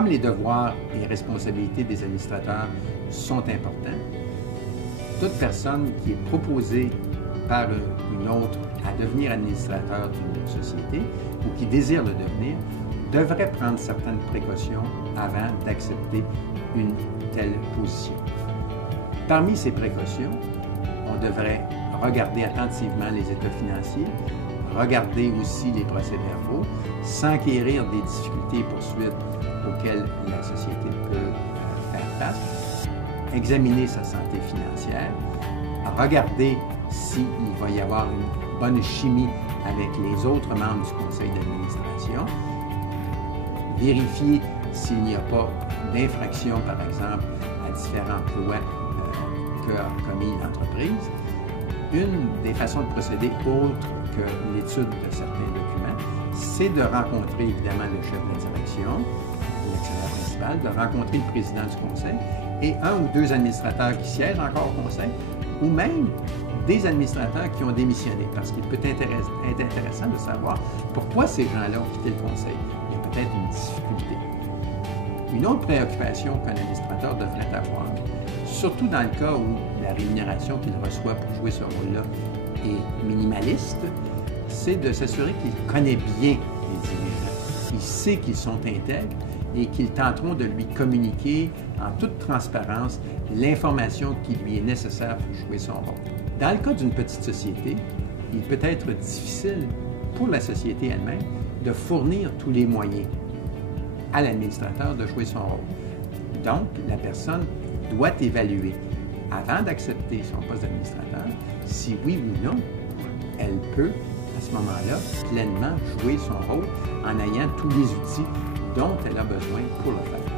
Comme les devoirs et responsabilités des administrateurs sont importants, toute personne qui est proposée par une autre à devenir administrateur d'une société ou qui désire le devenir devrait prendre certaines précautions avant d'accepter une telle position. Parmi ces précautions, on devrait regarder attentivement les états financiers, regarder aussi les procès-verbaux, s'enquérir des difficultés et poursuites auxquelles la société peut faire face, examiner sa santé financière, regarder s'il va y avoir une bonne chimie avec les autres membres du conseil d'administration, vérifier s'il n'y a pas d'infraction, par exemple, à différents lois qu'a commis l'entreprise. Une des façons de procéder, autre que l'étude de certains documents, c'est de rencontrer évidemment le chef de la direction, l'actionnaire principal, de rencontrer le président du conseil et un ou deux administrateurs qui siègent encore au conseil, ou même des administrateurs qui ont démissionné, parce qu'il peut être intéressant de savoir pourquoi ces gens-là ont quitté le conseil. Il y a peut-être une difficulté. Une autre préoccupation qu'un administrateur devrait avoir, surtout dans le cas où la rémunération qu'il reçoit pour jouer ce rôle-là est minimaliste, c'est de s'assurer qu'il connaît bien les dirigeants. Il sait qu'ils sont intègres et qu'ils tenteront de lui communiquer en toute transparence l'information qui lui est nécessaire pour jouer son rôle. Dans le cas d'une petite société, il peut être difficile pour la société elle-même de fournir tous les moyens à l'administrateur de jouer son rôle. Donc, la personne doit évaluer, avant d'accepter son poste d'administrateur, si oui ou non, elle peut, à ce moment-là, pleinement jouer son rôle en ayant tous les outils dont elle a besoin pour le faire.